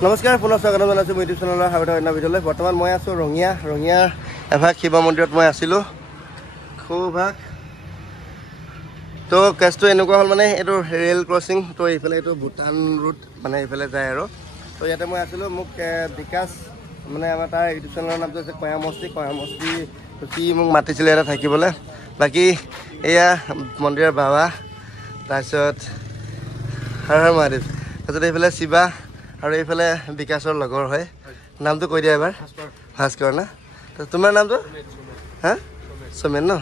নমস্কাৰ পুনৰ স্বাগতম জনাইছোঁ মোৰ ইউটিউব চেনেলৰ হাবিত অন্য ভিডিঅ'লৈ। বৰ্তমান মই আছোঁ ৰঙিয়াৰ এভাগ শিৱ মন্দিৰত মই আছিলোঁ খুভাগ। তো কেছটো এনেকুৱা হ'ল মানে এইটো ৰেল ক্ৰচিং, তো এইফালে এইটো ভূটান ৰুট মানে এইফালে যায় আৰু। তো ইয়াতে মই আছিলোঁ, মোক বিকাশ মানে আমাৰ তাৰ ইউটিউব চেনেলৰ নামটো হৈছে কয়ামস্তি সি মোক মাতিছিলে ইয়াতে থাকিবলৈ। বাকী এয়া মন্দিৰৰ বাবা, তাৰপিছত হৰ হৰ মহাদেৱ, তাৰপিছত এইফালে শিৱা আৰু এইফালে বিকাশৰ লগৰ হয়। নামটো কৈ দিয়া এবাৰ। ভাস্কৰ না? তোমাৰ নামটো? হা চমেন ন?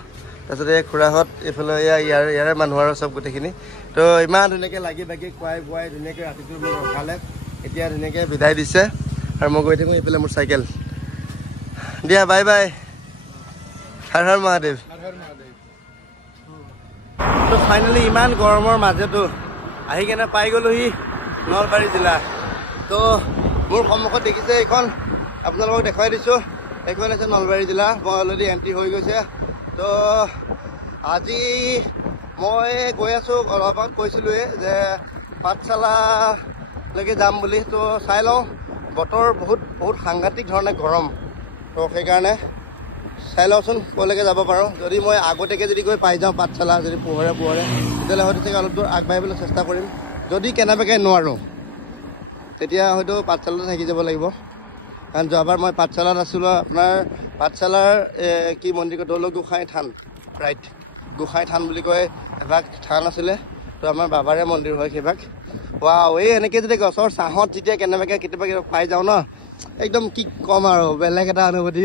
তাৰপিছত এই খুৰাহঁত এইফালে ইয়াৰে মানুহ আৰু চব গোটেইখিনি। তো ইমান ধুনীয়াকৈ লাগি ভাগি খুৱাই বোৱাই ধুনীয়াকৈ ৰাতিটো মোক ৰখালে, এতিয়া ধুনীয়াকৈ বিদায় দিছে আৰু মই গৈ থাকোঁ এইফালে মোৰ চাইকেল। দিয়া বাই বাই, হৰ হৰ মহাদেৱ। তো ফাইনেলি ইমান গৰমৰ মাজতো আহি কেনে পাই গ'লোহি নলবাৰী জিলা। তো মোৰ সন্মুখত দেখিছে এইখন, আপোনালোকক দেখুৱাই দিছোঁ, এইখন আছে নলবাৰী জিলা। মই অলৰেডি এণ্ট্ৰি হৈ গৈছে। তো আজি মই গৈ আছোঁ, অলপ আগত কৈছিলোঁৱে যে পাঠশালালৈকে যাম বুলি। তো চাই লওঁ, বতৰ বহুত সাংঘাতিক ধৰণে গৰম। তো সেইকাৰণে চাই লওঁচোন ক'লৈকে যাব পাৰোঁ। যদি মই আগতীয়াকৈ যদি গৈ পাই যাওঁ পাঠশালা, যদি পোহৰে তেতিয়াহ'লে হয়তো চাগে অলপ দূৰ আগবাঢ়িবলৈ চেষ্টা কৰিম। যদি কেনেবাকৈ নোৱাৰোঁ তেতিয়া হয়তো পাঠশালাতে থাকি যাব লাগিব। কাৰণ যোৱাবাৰ মই পাঠশালাত আছিলোঁ, আপোনাৰ পাঠশালাৰ কি মন্দিৰ কয়, দৌল গোসাঁই থান, ৰাইট, গোসাঁই থান বুলি কয় এভাগ থান আছিলে। তো আমাৰ বাবাৰে মন্দিৰ হয় সেইভাগ। ৱাও, এই এনেকৈ যদি গছৰ ছাঁহত যেতিয়া কেনেবাকৈ কেতিয়াবা পাই যাওঁ ন, একদম কি ক'ম আৰু, বেলেগ এটা অনুভূতি।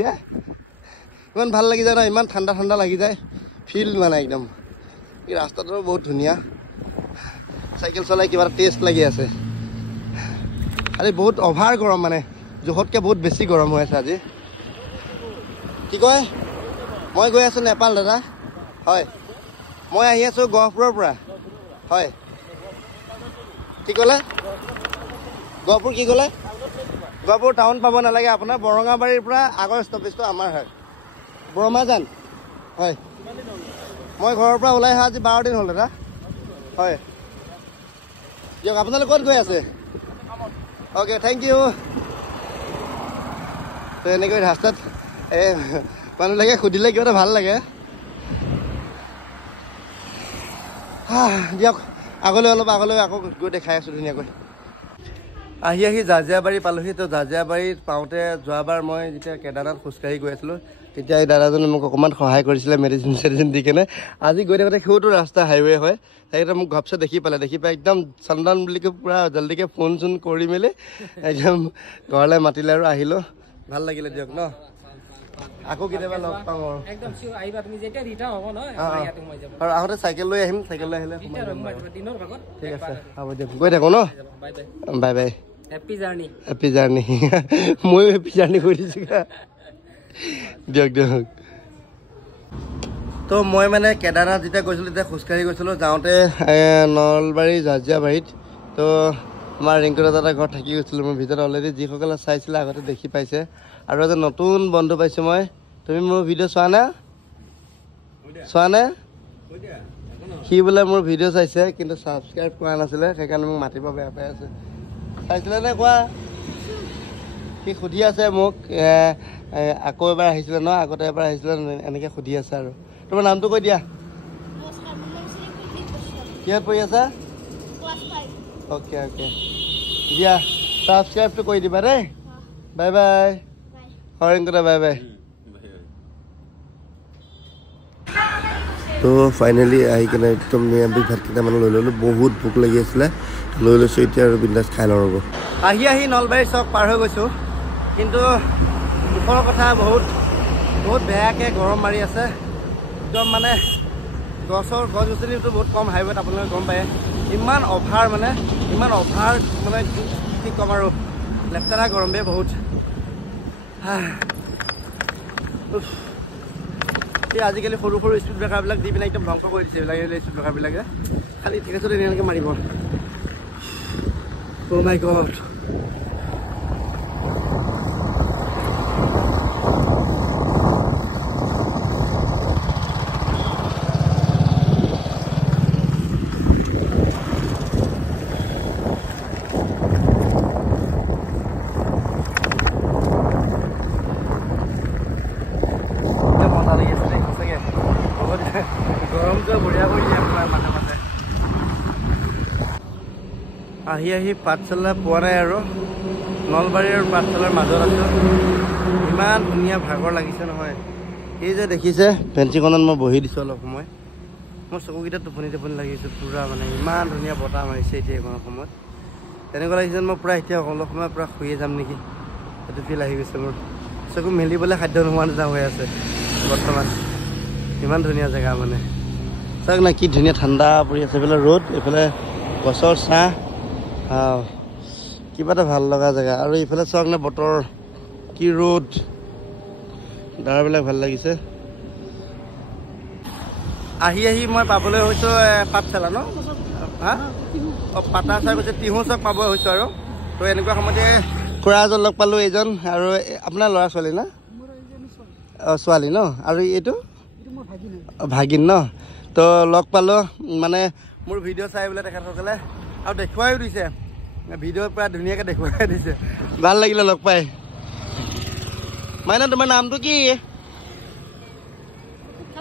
ইমান ভাল লাগি যায় ন, ইমান ঠাণ্ডা লাগি যায়, ফিল মানে একদম। এই ৰাস্তাটো বহুত ধুনীয়া, চাইকেল চলাই কিবা এটা টেষ্ট লাগি আছে। খালি বহুত অভাৰ গৰম, মানে জোখতকৈ বহুত বেছি গৰম হৈ আছে আজি। কি কয়, মই গৈ আছোঁ নেপাল দাদা। হয়, মই আহি আছোঁ গহপুৰৰ পৰা। হয়, কি ক'লে? গহপুৰ কি ক'লে? গহপুৰ টাউন পাব নালাগে, আপোনাৰ বৰঙাবাৰীৰ পৰা আগৰ ষ্টপেজটো আমাৰ হয়, ব্ৰহ্মাজান। হয়, মই ঘৰৰ পৰা ওলাই অহা আজি 12 দিন হ'ল দাদা। হয় দিয়ক, আপোনালোক ক'ত গৈ আছে? Okay, thank you. তো এনেকৈ ৰাস্তাত মানুহবিলাকে সুধিলে কিবা এটা ভাল লাগে। দিয়ক আগলৈ, অলপ আগলৈ আকৌ গৈ দেখাই আছোঁ ধুনীয়াকৈ। আহি জাজিয়াবাৰী পালোহি। তো জাজিয়াবাৰীত পাওঁতে যোৱাবাৰ মই যেতিয়া কেদাৰনাথ খোজকাঢ়ি গৈ আছিলোঁ, তেতিয়া এই দাদাজনে মোক অকণমান সহায় কৰিছিলে মেডিচিন দি কেনে। আজি গৈ থাকোঁতে সিওতো ৰাস্তা হাইৱে হয়, সেইকেইটা মোক ঘপচে দেখি পাই একদম চন্দন বুলি কৈ পূৰা জল্দিকৈ ফোন চোন কৰি মেলি একদম ঘৰলৈ মাতিলে আৰু আহিলোঁ। ভাল লাগিলে দিয়ক ন, আকৌ কেতিয়াবা লগ পাম আৰু। আৰু আহোঁতে চাইকেল লৈ আহিম, চাইকেল লৈ আহিলে ঠিক আছে, হ'ব দিয়ক, গৈ থাকোঁ ন, বাই বাই, হেপী জাৰ্ণি। ময়ো হেপী জাৰ্ণি কৰি দিছোঁ দিয়ক। তো মই মানে কেদাৰনাথ যেতিয়া গৈছিলোঁ তেতিয়া খোজকাঢ়ি গৈছিলোঁ, যাওঁতে নলবাৰী জাজিয়াবাৰীত। তো আমাৰ ৰিংকু দাদা ঘৰত থাকি গৈছিলোঁ। মোৰ ভিডিঅ'ত অলৰেডি যিসকলে চাইছিলে আগতে দেখি পাইছে। আৰু এজন নতুন বন্ধু পাইছোঁ মই। তুমি মোৰ ভিডিঅ' চোৱা নে? সি বোলে মোৰ ভিডিঅ' চাইছে কিন্তু ছাবস্ক্ৰাইব কৰা নাছিলে, সেইকাৰণে মোক মাতিব বেয়া পাই আছে। চাইছিলে নে কোৱা? সি সুধি আছে মোক, আকৌ এবাৰ আহিছিলে ন, আগতে এবাৰ আহিছিলে, এনেকৈ সুধি আছে। আৰু তোমাৰ নামটো কৈ দিয়া। কিহত পঢ়ি আছা? অ'কে দিয়া, ছাবস্ক্ৰাইবটো কৰি দিবা দেই। Bye bye, হৰিংকটা bye bye. তো ফাইনেলি আহি কিনে একদম নিৰামিষ ভাতকেইটামান লৈ ল'লোঁ, বহুত ভোক লাগি আছিলে, লৈ লৈছোঁ এতিয়া আৰু বিন্দাছ খাই লওঁ ৰ'ব। আহি নলবাৰী চক পাৰ হৈ গৈছোঁ, কিন্তু দুখৰ কথা বহুত বেয়াকৈ গৰম মাৰি আছে। একদম মানে গছ গছনিটো বহুত কম হাইৱেত, আপোনালোকে গম পায়। ইমান অভাৰ মানে কি ক'ম আৰু, লেতেৰা গৰম বে বহুত। আজিকালি সৰু স্পীড ব্ৰেকাৰবিলাক দি পিনে একদম ধ্বংস কৰি দিছে এইবিলাক স্পীড ব্ৰেকাৰবিলাকে। খালি ঠিক আছে এনেকৈ মাৰিব। অ' মাই গড। আহি পাঠশালা পোৱা নাই আৰু নলবাৰী আৰু পাঠশালাৰ মাজত আছোঁ। ইমান ধুনীয়া ভাগৰ লাগিছে নহয়। এই যে দেখিছে বেঞ্চিখনত মই বহি দিছোঁ অলপ সময়। মোৰ চকুকেইটা টোপনি লাগিছে পূৰা মানে ইমান ধুনীয়া বতাহ মাৰিছে এতিয়া এইকণ সময়ত। তেনেকুৱা লাগিছে মই পূৰা এতিয়া অলপ সময় পূৰা শুয়ে যাম নেকি, সেইটো ফিল আহি গৈছে মোৰ। চকু মেলিবলৈ খাদ্য নোহোৱা নিচিনা হৈ আছে বৰ্তমান। ইমান ধুনীয়া জেগা মানে চাওক না, কি ধুনীয়া ঠাণ্ডা পৰি আছে। এইফালে ৰ'দ, এইফালে গছৰ ছাঁ, কিবা এটা ভাল লগা জেগা। আৰু এইফালে চাওক না বতৰ, কি ৰ'দ, দাৰবিলাক ভাল লাগিছে। আহি মই পাবলৈ হৈছোঁ পাঠশালা ন, হা পাতা চাই গৈছে টিহু চক পাব হৈছোঁ আৰু। তো এনেকুৱা সময়তে খুৰা এজন লগ পালোঁ, এইজন। আৰু আপোনাৰ ল'ৰা ছোৱালী না? অঁ ছোৱালী ন। আৰু এইটো ভাগিন ন। তো লগ পালোঁ মানে মোৰ ভিডিঅ' চাই বোলে তেখেতসকলে, আৰু দেখুৱাইও দিছে ভিডিঅ'ৰ পৰা ধুনীয়াকৈ দেখুৱাই দিছে। ভাল লাগিলে লগ পাই। মাইনা তোমাৰ নামটো কি?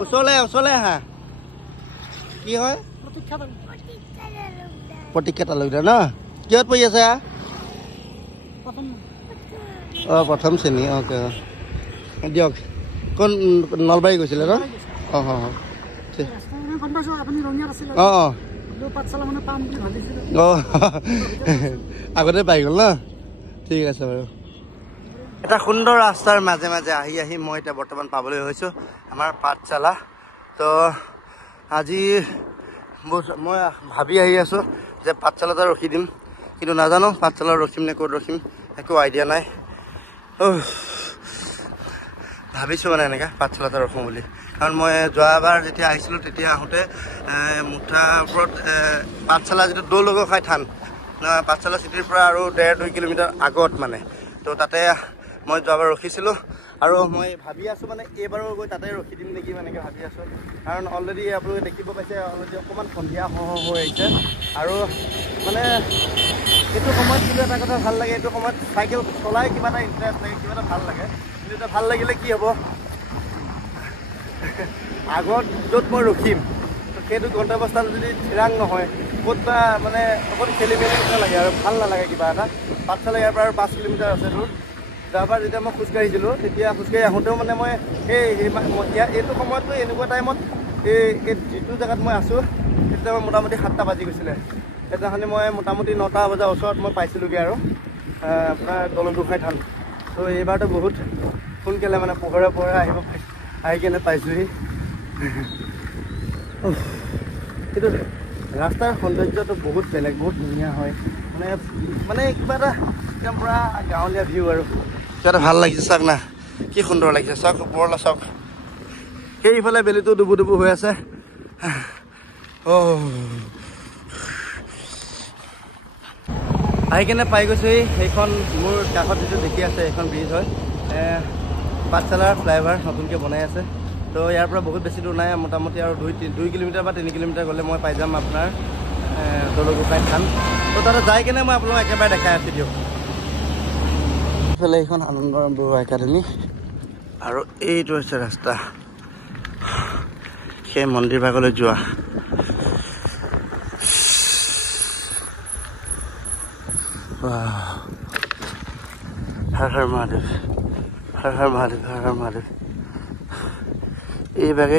ওচৰলৈ আহা। কি হয়? প্ৰতীক্ষা তালুকদাৰ ন। কিহত পঢ়ি আছে? অঁ প্ৰথম শ্ৰেণী। অ'কে দিয়ক। কোন নলবাৰী গৈছিলে ন? অঁ অঁ ঠিক। অঁ আগতে পাই গ'ল ন। ঠিক আছে বাৰু। এটা সুন্দৰ ৰাস্তাৰ মাজে মাজে আহি মই এতিয়া বৰ্তমান পাবলৈ হৈছোঁ আমাৰ পাঠশালা। তো আজি মই ভাবি আহি আছোঁ যে পাঠশালাতে ৰখি দিম, কিন্তু নাজানো পাঠশালাত ৰখিম নে ক'ত ৰখিম, একো আইডিয়া নাই। ভাবিছোঁ মানে এনেকৈ পাঠশালাতে ৰখোঁ বুলি। কাৰণ মই যোৱাবাৰ যেতিয়া আহিছিলোঁ তেতিয়া আহোঁতে মুঠাৰ ওপৰত পাঠশালা যিটো দৌল গোঁসাই থান, পাঠশালা চিটিৰ পৰা আৰু 1.5-2 কিলোমিটাৰ আগত মানে। তো তাতে মই যোৱাবাৰ ৰখিছিলোঁ। আৰু মই ভাবি আছোঁ মানে এইবাৰো গৈ তাতে ৰখি দিম নেকি এনেকৈ ভাবি আছোঁ। কাৰণ অলৰেডি আপোনালোকে দেখিব পাইছে অলৰেডি অকণমান সন্ধিয়া হৈ আহিছে। আৰু মানে এইটো সময়ত কিন্তু এটা কথা ভাল লাগে, এইটো সময়ত চাইকেল চলাই কিবা এটা ইণ্টাৰেষ্ট লাগে, কিবা এটা ভাল লাগে। কিন্তু এটা ভাল লাগিলে কি হ'ব, আগত য'ত মই ৰখিম সেইটো গন্তব্যস্থান যদি চিৰাং নহয়, ক'ত বা মানে অকণ খেলি মেলি নিচিনা লাগে আৰু ভাল নালাগে কিবা এটা। পাঠশালা ইয়াৰ পৰা আৰু 5 কিলোমিটাৰ আছে দূৰ। যোৱাবাৰ যেতিয়া মই খোজকাঢ়িছিলোঁ তেতিয়া খোজকাঢ়ি আহোঁতেও মানে মই এইটো সময়ততো এনেকুৱা টাইমত এই যিটো জেগাত মই আছোঁ সেইটো টাইমত মোটামুটি 7টা বাজি গৈছিলে। সেইদিনাখনি মই মোটামুটি 9টা বজাৰ ওচৰত মই পাইছিলোঁগৈ আৰু আপোনাৰ দৌল গোঁসাই থান। তো এইবাৰতো বহুত সোনকালে মানে পোহৰে আহি কেনে পাইছোঁহি। কিন্তু ৰাস্তাৰ সৌন্দৰ্যটো বহুত বেলেগ, বহুত ধুনীয়া হয় মানে কিবা এটা একদম পূৰা গাঁৱলীয়া ভিউ আৰু কিবা এটা ভাল লাগিছে। চাওক না কি সুন্দৰ লাগিছে, চাওক ওপৰলৈ চাওক, সেইফালে বেলিটো ডুবু হৈ আছে। আহি কেনে পাই গৈছোঁ সেইখন মোৰ কাষত যিটো দেখি আছে সেইখন ব্ৰিজ হয় পাঠশালাৰ ফ্লাইঅভাৰ নতুনকৈ বনাই আছে। তো ইয়াৰ পৰা বহুত বেছি দূৰ নাই, মোটামুটি আৰু 2 কিলোমিটাৰ বা 3 কিলোমিটাৰ গ'লে মই পাই যাম আপোনাৰ দৌল গোঁসাই থান। তো তাতে যাই কেনে মই আপোনালোকক একেবাৰে দেখাই আছোঁ দিয়ক। এইফালে এইখন আনন্দৰাম বৰুৱা একাডেমি আৰু এইটো হৈছে ৰাস্তা সেই মন্দিৰ ভাগলৈ যোৱা। হৰ হৰ মহাদেৱ, হৰ হৰ মহাদেৱ, হৰ হৰ মহাদেৱ। এই ভাগে